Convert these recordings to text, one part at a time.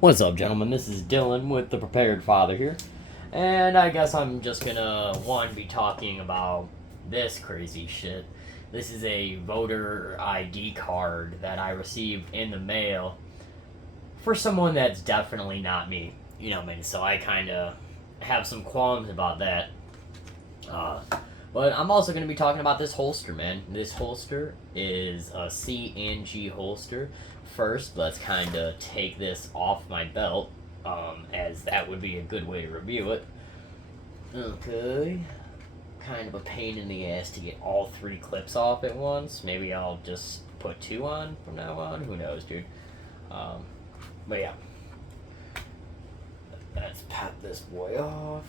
What's up, gentlemen? This is Dylan with the Prepared Father here, and I guess I'm just gonna be talking about this crazy shit. This is a voter ID card that I received in the mail for someone that's definitely not me. You know what I mean? So I kind of have some qualms about that. But I'm also going to be talking about this holster, man. This holster is a C&G holster. First, let's kind of take this off my belt, as that would be a good way to review it. Okay. Kind of a pain in the ass to get all three clips off at once. Maybe I'll just put two on from now on. Who knows, dude? But yeah. Let's pop this boy off.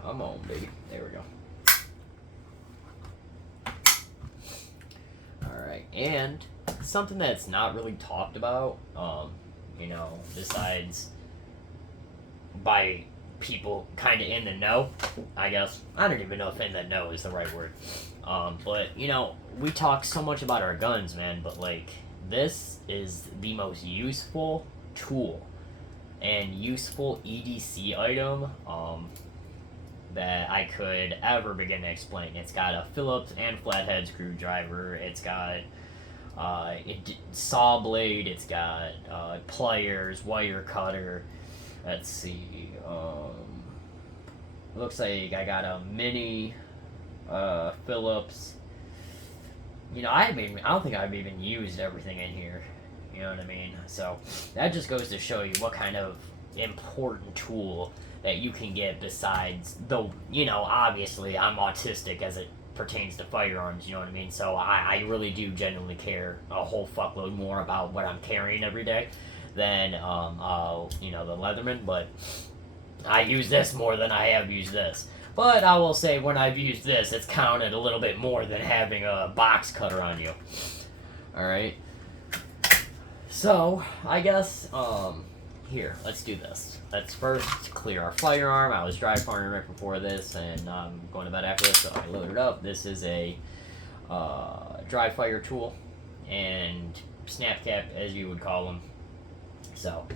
Come on, baby. There we go. Alright, and something that's not really talked about, besides by people kind of in the know, I guess. I don't even know if in the know is the right word. But, we talk so much about our guns, man, but, this is the most useful tool and useful EDC item, that I could ever begin to explain. It's got a Phillips and flathead screwdriver. It's got saw blade. It's got pliers, wire cutter. Let's see. Looks like I got a mini Phillips. I don't think I've even used everything in here. You know what I mean? So that just goes to show you what kind of important tool that you can get besides obviously I'm autistic as it pertains to firearms, you know what I mean? So I really do genuinely care a whole fuckload more about what I'm carrying every day than, the Leatherman, but I use this more than I have used this. But I will say when I've used this, it's counted a little bit more than having a box cutter on you. Alright? So, I guess, here, let's do this. Let's first clear our firearm. I was dry firing right before this, and I'm going to bed after this, so I load it up. This is a dry fire tool and snap cap, as you would call them. So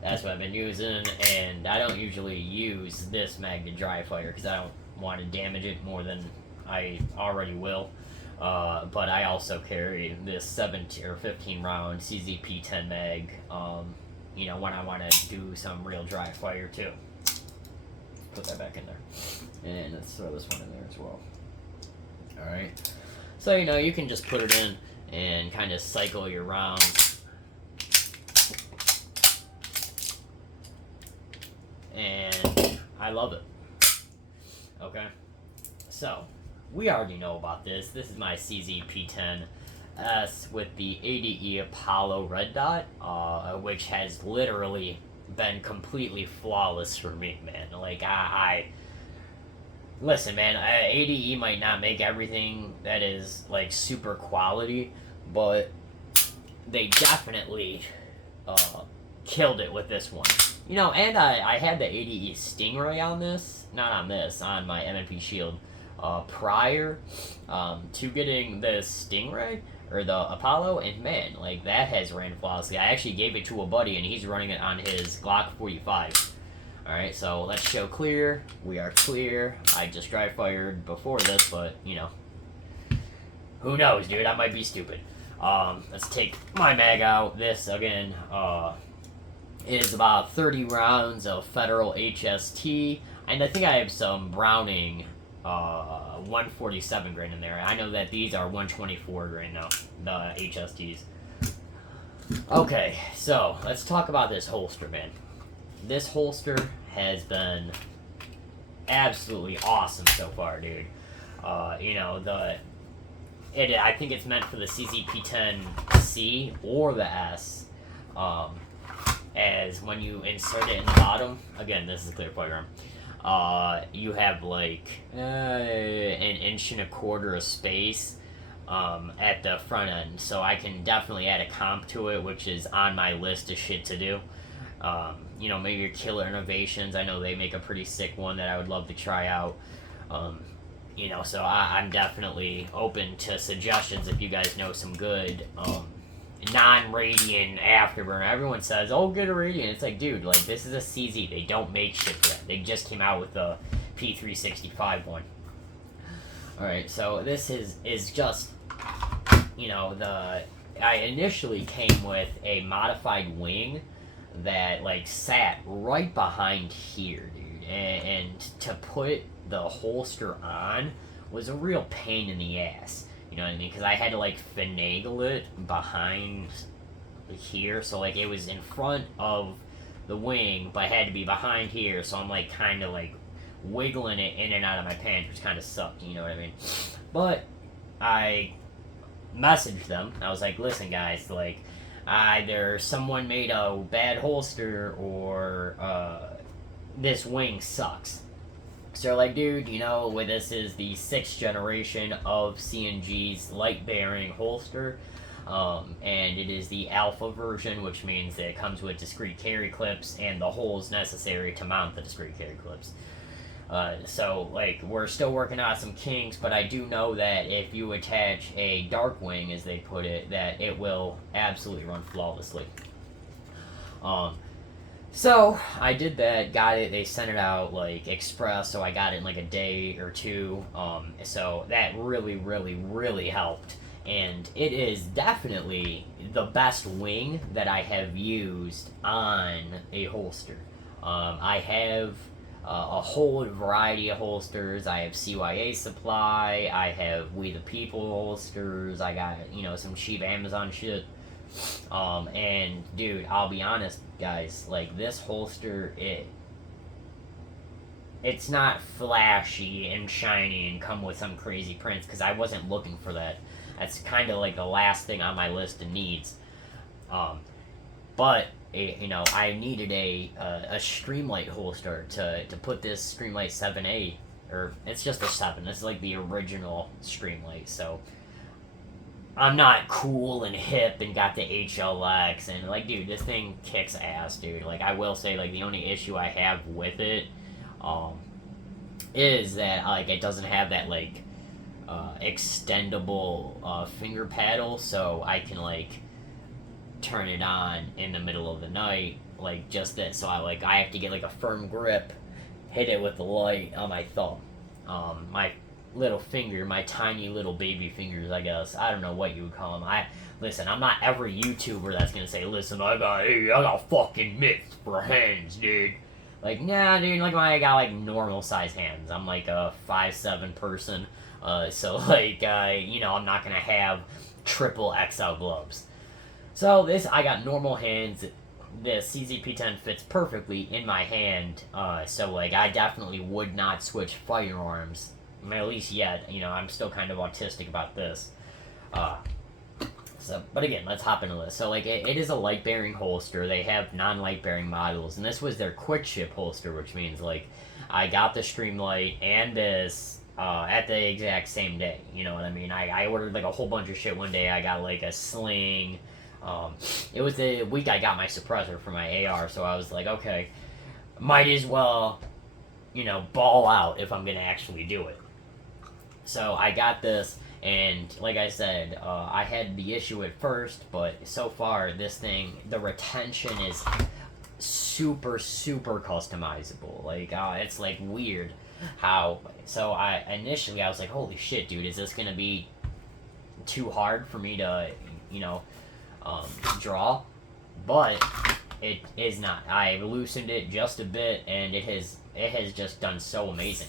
that's what I've been using, and I don't usually use this mag to dry fire because I don't want to damage it more than I already will. But I also carry this 17 or 15 round CZ P10 mag. When I want to do some real dry fire too. Put that back in there. And let's throw this one in there as well. Alright. So, you can just put it in and kind of cycle your rounds. And I love it. Okay. So, we already know about this. This is my CZ P10S with the ADE Apollo red dot, which has literally been completely flawless for me, man. Listen, man, ADE might not make everything that is, super quality, but they definitely killed it with this one. And I had the ADE Stingray on this, not on this, on my MNP Shield, prior to getting the Stingray, or the Apollo, and man, that has ran flawlessly. I actually gave it to a buddy, and he's running it on his Glock 45. Alright, so let's show clear. We are clear. I just dry fired before this, but, who knows, dude? I might be stupid. Let's take my mag out. This, again, is about 30 rounds of Federal HST, and I think I have some Browning 147 grain in there. I know that these are 124 grain though, the HSTs. Okay, so let's talk about this holster, man. This holster has been absolutely awesome so far, dude. I think it's meant for the CZ P10C or the S. As when you insert it in the bottom, again, this is a clear firearm. You have an inch and a quarter of space at the front end, so I can definitely add a comp to it, which is on my list of shit to do. Maybe your Killer Innovations, I know they make a pretty sick one that I would love to try out. You know, so I'm definitely open to suggestions if you guys know some good non-radiant afterburner. Everyone says, "Oh, get a radiant." It's like, dude, like this is a CZ. They don't make shit for that. They just came out with the P365 one. All right, so this is just, you know, I initially came with a modified wing that like sat right behind here, dude, and to put the holster on was a real pain in the ass. You know what I mean? Because I had to like finagle it behind here, so like it was in front of the wing, but had to be behind here. So I'm like kind of like wiggling it in and out of my pants, which kind of sucked. You know what I mean? But I messaged them. I was like, "Listen, guys, like either someone made a bad holster or this wing sucks." So they're like, "Dude, you know, this is the 6th generation of C&G's Lightbearing Holster, and it is the alpha version, which means that it comes with discrete carry clips and the holes necessary to mount the discrete carry clips. So, like, we're still working out some kinks, but I do know that if you attach a Darkwing, as they put it, that it will absolutely run flawlessly." So I did that, got it. They sent it out like express, so I got it in like a day or two. So that really, really, really helped, and it is definitely the best wing that I have used on a holster. I have a whole variety of holsters. I have CYA Supply. I have We the People holsters. I got, you know, some cheap Amazon shit. And dude, I'll be honest, guys, like this holster, it's not flashy and shiny and come with some crazy prints, because I wasn't looking for that. That's kind of like the last thing on my list of needs. But you know, I needed a Streamlight holster to put this Streamlight 7A, or it's just a 7. It's like the original Streamlight, so I'm not cool and hip and got the HLX, and like, dude, this thing kicks ass, dude. Like, I will say, like, the only issue I have with it is that like it doesn't have that like extendable finger paddle, so I can like turn it on in the middle of the night, like just that. So I have to get like a firm grip, hit it with the light on my thumb. My little finger, my tiny little baby fingers, I guess. I don't know what you would call them. Listen, I'm not every YouTuber that's gonna say, "Listen, I got fucking mitts for hands, dude." Like, nah, dude. Like, I got like normal size hands. I'm like a 5'7" person, so like, you know, I'm not gonna have triple XL gloves. So I got normal hands. The CZ P10 fits perfectly in my hand. So like, I definitely would not switch firearms. I mean, at least yet. You know, I'm still kind of autistic about this. But again, let's hop into this. So like, it is a light bearing holster. They have non-light bearing models, and this was their quick ship holster, which means like, I got the Streamlight and this at the exact same day. You know what I mean? I ordered like a whole bunch of shit one day. I got like a sling. It was the week I got my suppressor for my AR, so I was like, okay, might as well, you know, ball out if I'm gonna actually do it. So I got this, and like I said, I had the issue at first, but so far this thing, the retention is super, super customizable. Like, it's like weird how. So initially I was like, holy shit, dude, is this gonna be too hard for me to, you know, draw? But it is not. I loosened it just a bit, and it has just done so amazing.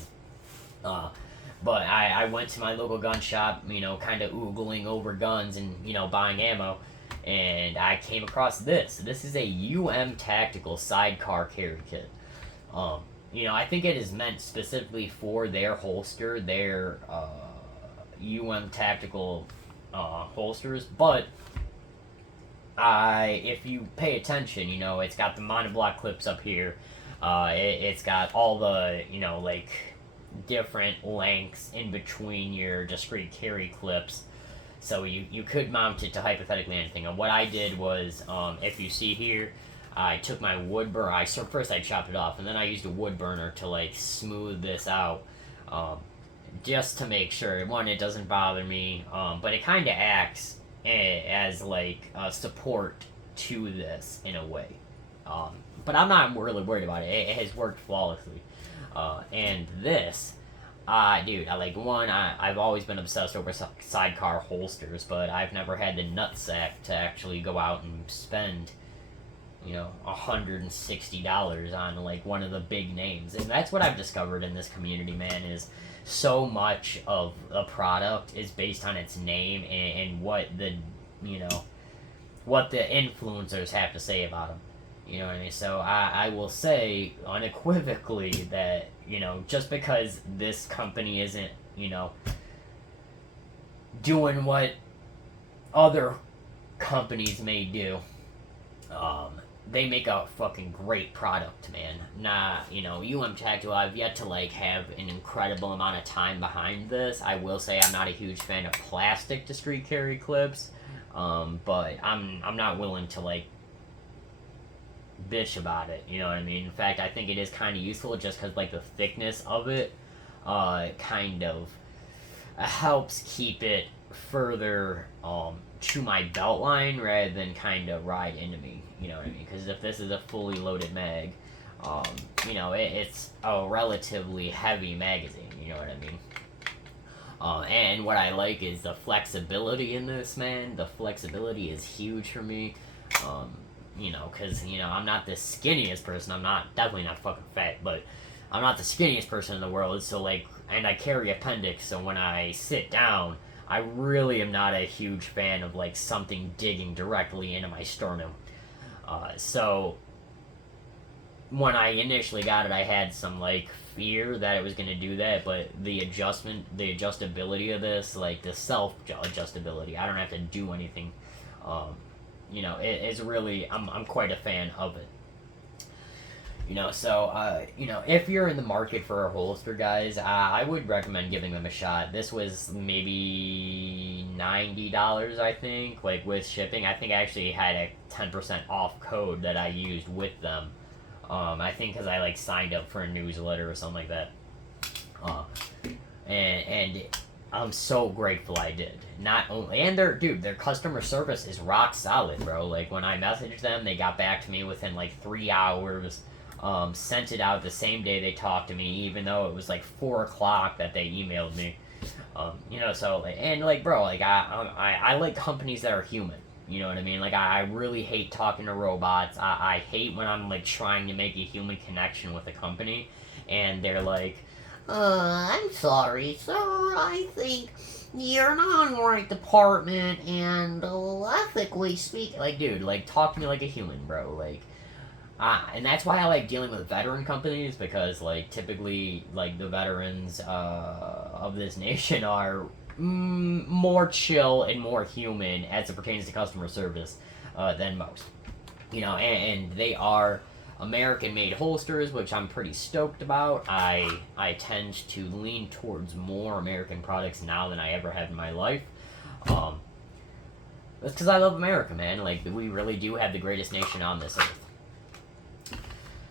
But I went to my local gun shop, you know, kind of oogling over guns and, you know, buying ammo, and I came across this. This is a Tactical Sidecar Carry Kit. You know, I think it is meant specifically for their holster, their Tactical holsters, but if you pay attention, you know, it's got the monoblock clips up here. It's got all the, you know, like, different lengths in between your discrete carry clips, so you could mount it to hypothetically anything. And what I did was, if you see here, I took my wood burner. First I chopped it off, and then I used a wood burner to like smooth this out. just to make sure, one, it doesn't bother me, but it kind of acts as like support to this in a way. But I'm not really worried about it. It has worked flawlessly. And this, dude, I've always been obsessed over Sidecar holsters, but I've never had the nutsack to actually go out and spend, $160 on like one of the big names. And that's what I've discovered in this community, man, is so much of a product is based on its name and what what the influencers have to say about them. You know what I mean? So I will say unequivocally that, just because this company isn't, doing what other companies may do, they make a fucking great product, man. Tactical, I've yet to like have an incredible amount of time behind this. I will say I'm not a huge fan of plastic discreet carry clips, but I'm not willing to like bitch about it. You know what I mean? In fact, I think it is kind of useful just because like the thickness of it, kind of helps keep it further to my belt line rather than kind of ride into me. You know what I mean? Because if this is a fully loaded mag, it's a relatively heavy magazine. You know what I mean? And what I like is the flexibility in this, man. The flexibility is huge for me. Because, I'm not the skinniest person. Definitely not fucking fat, but I'm not the skinniest person in the world. So, like, and I carry appendix, so when I sit down, I really am not a huge fan of, like, something digging directly into my sternum. So, when I initially got it, I had some, like, fear that it was going to do that, but the adjustability of this, like, the self-adjustability, I don't have to do anything, it's really, I'm quite a fan of it. If you're in the market for a holster, guys, I would recommend giving them a shot. This was maybe $90, I think, like, with shipping. I think I actually had a 10% off code that I used with them. I think because I, like, signed up for a newsletter or something like that. And I'm so grateful I did. Not only, and their customer service is rock solid, bro. Like, when I messaged them, they got back to me within, like, 3 hours. Sent it out the same day they talked to me, even though it was, like, 4 o'clock that they emailed me. Bro, like, I like companies that are human. You know what I mean? Like, I really hate talking to robots. I hate when I'm, like, trying to make a human connection with a company, and they're like, I'm sorry, sir, I think you're not in the right department, and ethically speaking, like, dude, like, talk to me like a human, bro, like, and that's why I like dealing with veteran companies, because, like, typically, like, the veterans, of this nation are more chill and more human as it pertains to customer service, than most, and they are American-made holsters, which I'm pretty stoked about. I tend to lean towards more American products now than I ever have in my life. That's because I love America, man. Like, we really do have the greatest nation on this earth.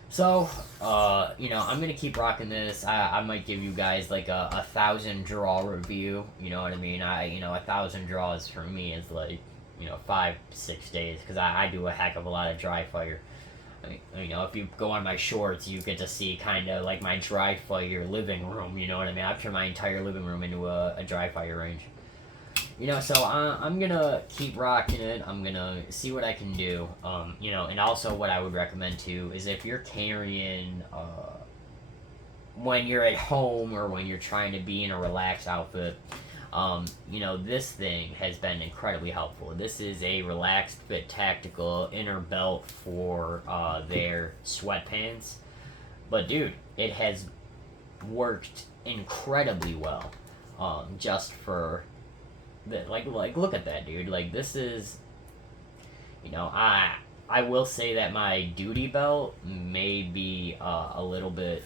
So, I'm gonna keep rocking this. I might give you guys, like, a 1,000 draw review. You know what I mean? 1,000 draws for me is, like, 5 to 6 days, because I do a heck of a lot of dry fire. If you go on my shorts, you get to see kind of like my dry fire living room, you know what I mean? I've turned my entire living room into a dry fire range. So I'm gonna keep rocking it. I'm gonna see what I can do. And also what I would recommend too is if you're carrying, when you're at home or when you're trying to be in a relaxed outfit, this thing has been incredibly helpful. This is a relaxed fit tactical inner belt for their sweatpants. But dude, it has worked incredibly well. Just for the, like look at that, dude. Like, this is, I will say that my duty belt may be a little bit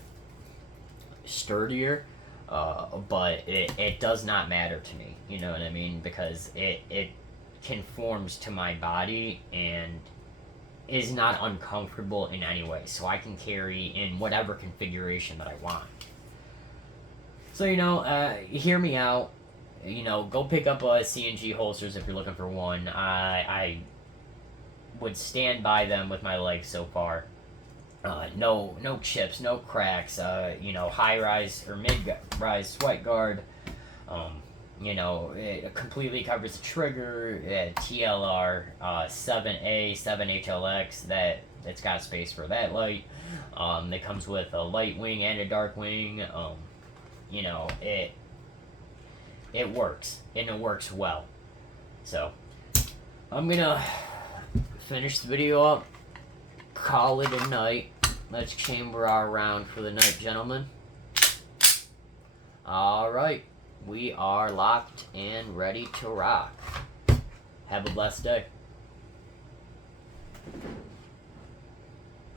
sturdier. But it does not matter to me, you know what I mean? Because it conforms to my body and is not uncomfortable in any way. So I can carry in whatever configuration that I want. So, hear me out. Go pick up a C&G Holsters if you're looking for one. I would stand by them with my legs so far. No chips, no cracks. High rise or mid rise sweat guard. It completely covers the trigger. TLR-7A, 7HLX. That's got space for that light. It comes with a Lightwing and a Darkwing. It works, and it works well. So, I'm gonna finish the video up, call it a night. Let's chamber our round for the night, gentlemen. Alright, we are locked and ready to rock. Have a blessed day.